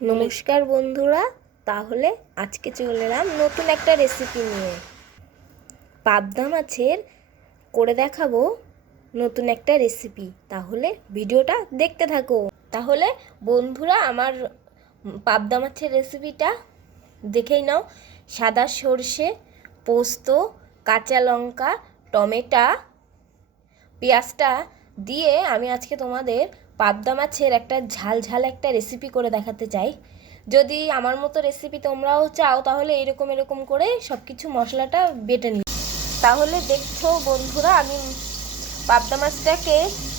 নমস্কার বন্ধুরা, তাহলে আজকে চলে এলাম নতুন একটা রেসিপি নিয়ে। পাবদা মাছের করে দেখাবো নতুন একটা রেসিপি। তাহলে ভিডিওটা দেখতে থাকো। তাহলে বন্ধুরা, আমার পাবদা মাছের রেসিপিটা দেখেই নাও। সাদা সর্ষে, পোস্ত, কাঁচা লঙ্কা, টমেটো, পেঁয়াজটা দিয়ে আমি আজকে তোমাদের পাবদা মাছের একটা ঝাল ঝাল একটা রেসিপি করে দেখাতে চাই। যদি আমার মতো রেসিপি তোমরাও চাও তাহলে এরকম করে সব কিছু মশলাটা বেটে নিই। তাহলে দেখছো বন্ধুরা, আমি পাবদা মাছটাকে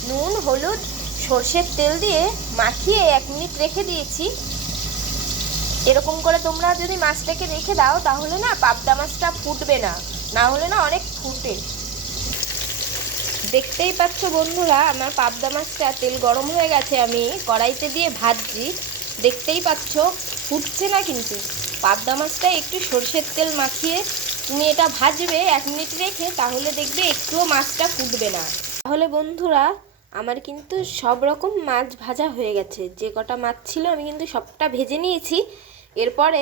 নুন, হলুদ, সর্ষের তেল দিয়ে মাখিয়ে 1 মিনিট রেখে দিয়েছি। এরকম করে তোমরা যদি মাছটাকে রেখে দাও তাহলে না পাবদা মাছটা ফুটবে না, না হলে না অনেক ফুটে। দেখতেই পাচ্ছ বন্ধুরা, আমার পাবদা মাছটা তেল গরম হয়ে গেছে, আমি কড়াইতে দিয়ে ভাজছি। দেখতেই পাচ্ছ ফুটছে না, কিন্তু পাবদা মাছটা একটু সরষের তেল মাখিয়ে তুমি এটা ভাজবে 1 মিনিট রেখে, তাহলে দেখবে একটুও মাছটা ফুটবে না। তাহলে বন্ধুরা, আমার কিন্তু সব রকম মাছ ভাজা হয়ে গেছে। যে কটা মাছ ছিল আমি কিন্তু সবটা ভেজে নিয়েছি। এরপরে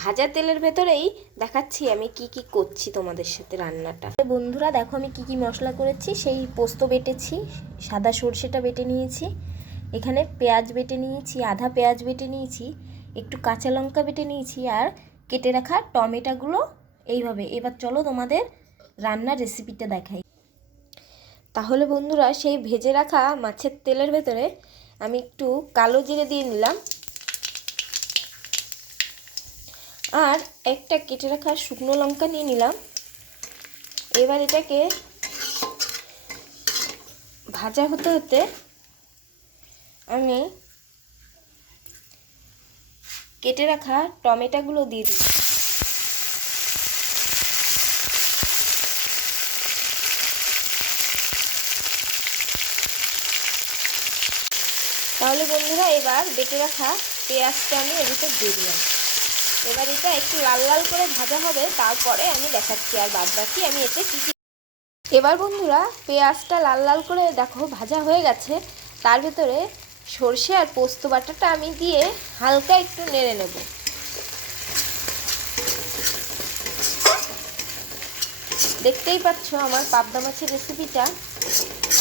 ভাজা তেলের ভেতরেই দেখাচ্ছি আমি কি কি করছি তোমাদের সাথে রান্নাটা। বন্ধুরা দেখো, আমি কি কি মশলা করেছি। সেই পোস্ত বেটেছি, সাদা সর্ষেটা বেটে নিয়েছি, এখানে পেঁয়াজ বেটে নিয়েছি, আধা পেঁয়াজ বেটে নিয়েছি, একটু কাঁচা লঙ্কা বেটে নিয়েছি, আর কেটে রাখা টমেটোগুলো এইভাবে। এবার চলো তোমাদের রান্নার রেসিপিটা দেখাই। তাহলে বন্ধুরা, সেই ভেজে রাখা মাছের তেলের ভেতরে আমি একটু কালো জিরে দিয়ে নিলাম, আর একটা কেটে রাখা শুকনো লঙ্কা নিয়ে নিলাম। এবার এটাকে ভাজা হতে হতে আমি কেটে রাখা টমেটোগুলো দিয়ে দিই। তাহলে বন্ধুরা, এবার বেটে রাখা পেঁয়াজটা আমি এর ভিতর দিয়ে দিলাম। এবার এটা একটু লাল লাল করে ভাজা হবে, তারপরে আমি দেখাচ্ছি আর বাদ বাকি আমি এতে কী কী। এবার বন্ধুরা, পেঁয়াজটা লাল লাল করে দেখো ভাজা হয়ে গেছে। তার ভেতরে সর্ষে আর পোস্ত বাটাটা আমি দিয়ে হালকা একটু নেড়ে নেব। দেখতেই পাচ্ছ আমার পাবদা মাছের রেসিপিটা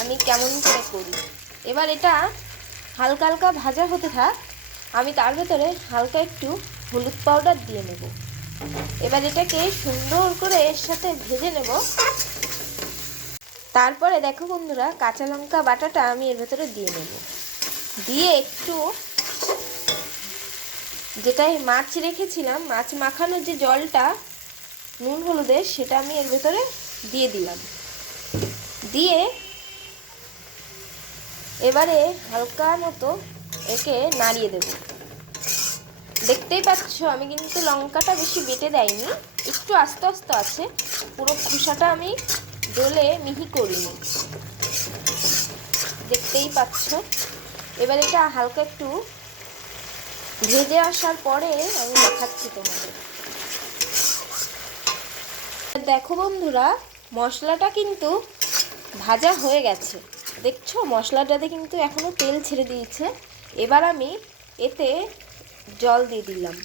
আমি কেমন করে করি। এবার এটা হালকা হালকা ভাজা হতে থাক, আমি তার ভেতরে হালকা একটু হলুদ পাউডার দিয়ে নেব। এবার এটাকে সুন্দর করে এর সাথে ভেজে নেব। তারপরে দেখো বন্ধুরা, কাঁচা লঙ্কা বাটাটা আমি এর ভেতরে দিয়ে নেব। দিয়ে একটু যেটাই মাছ রেখেছিলাম, মাছ মাখানোর যে জলটা নুন হলুদের, সেটা আমি এর ভেতরে দিয়ে দিলাম। দিয়ে এবারে হালকা মতো একে নাড়িয়ে দেব। দেখতেই পাচ্ছ আমি কিন্তু লঙ্কাটা বেশি বেটে দেয়নি, একটু আস্তে আস্তে আছে, পুরো খোসাটা আমি ডলে মিহি করিনি। দেখতেই পাচ্ছ। এবার এটা হালকা একটু ভেজে আসার পরে আমি দেখাচ্ছি তোমাদের। দেখো বন্ধুরা, মশলাটা কিন্তু ভাজা হয়ে গেছে। দেখছো মশলাটাতে কিন্তু এখনও তেল ছেড়ে দিয়েছে। এবার আমি এতে জল দিয়ে দিলাম।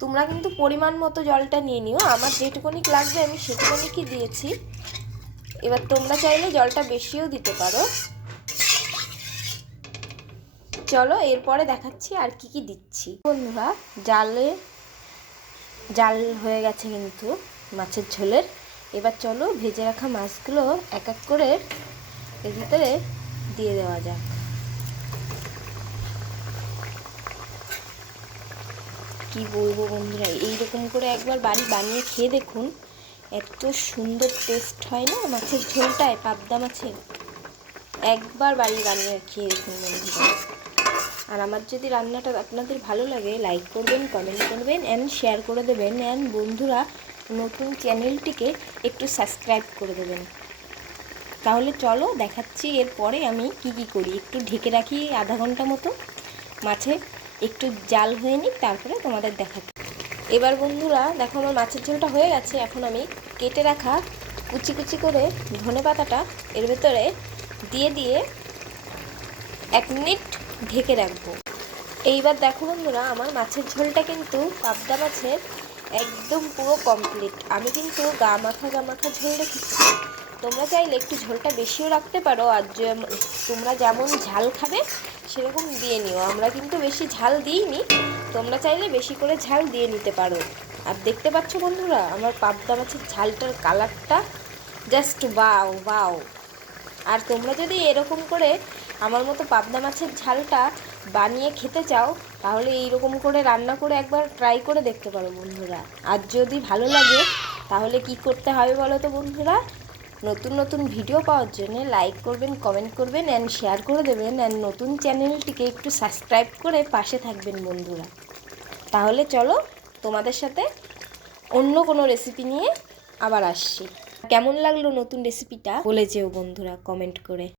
তোমরা কিন্তু পরিমাণ মতো জলটা নিয়ে নিও, আমার যেটুকুনি লাগবে আমি সেটুকুনি কি দিয়েছি। এবার তোমরা চাইলে জলটা বেশিও দিতে পারো। চলো এরপরে দেখাচ্ছি আর কি কি দিচ্ছি। বন্ধুরা, জাল হয়ে গেছে কিন্তু মাছের ঝোলের। এবার চলো ভেজে রাখা মাছগুলো এক এক করে এর ভিতরে দিয়ে দেওয়া যাক। কি বলবো বন্ধুরা, এইরকম করে একবার বাড়ি বানিয়ে খেয়ে দেখুন, এত সুন্দর টেস্ট হয় না মাছের ঝোলটায়, পাবদা মাছের। একবার বাড়ি বানিয়ে খেয়ে দেখুন বন্ধুরা। আর আমার যদি রান্নাটা আপনাদের ভালো লাগে, লাইক করবেন, কমেন্ট করবেন অ্যান্ড শেয়ার করে দেবেন। অ্যান্ড বন্ধুরা, নতুন চ্যানেলটিকে একটু সাবস্ক্রাইব করে দেবেন। তাহলে চলো দেখাচ্ছি এরপরে আমি কি কি করি। একটু ঢেকে রাখি আধা ঘন্টা মতো, মাছে একটু জাল হয়ে নিক, তারপরে তোমাদের দেখাচ্ছি। এবার বন্ধুরা দেখো, আমার মাছের ঝোলটা হয়ে গেছে। এখন আমি কেটে রাখা কুচি কুচি করে ধনেপাতাটা এর ভেতরে দিয়ে 1 মিনিট ঢেকে রাখবো। এইবার দেখো বন্ধুরা, আমার মাছের ঝোলটা কিন্তু পাবদা মাছের একদম পুরো কমপ্লিট। আমি কিন্তু গা মাখা ঝোল রেখেছি। তোমরা চাইলে একটু ঝোলটা বেশিও রাখতে পারো, আর তোমরা যেমন ঝাল খাবে সেরকম দিয়ে নিও। আমরা কিন্তু বেশি ঝাল দিইনি, তোমরা চাইলে বেশি করে ঝাল দিয়ে নিতে পারো। আর দেখতে পাচ্ছ বন্ধুরা, আমার পাবদা মাছের ঝালটার কালারটা জাস্ট ওয়াও ওয়াও। আর তোমরা যদি এরকম করে আমার মতো পাবদা মাছের ঝালটা বানিয়ে খেতে চাও, তাহলে এইরকম করে রান্না করে একবার ট্রাই করে দেখতে পারো বন্ধুরা। আর যদি ভালো লাগে তাহলে কি করতে হবে বলো তো বন্ধুরা, নতুন নতুন ভিডিও পাওয়ার জন্য লাইক করবেন, কমেন্ট করবেন অ্যান্ড শেয়ার করে দেবেন, অ্যান্ড নতুন চ্যানেলটিকে একটু সাবস্ক্রাইব করে পাশে থাকবেন বন্ধুরা। তাহলে চলো, তোমাদের সাথে অন্য কোনো রেসিপি নিয়ে আবার আসছি। কেমন লাগলো নতুন রেসিপিটা বলে যেও বন্ধুরা কমেন্ট করে।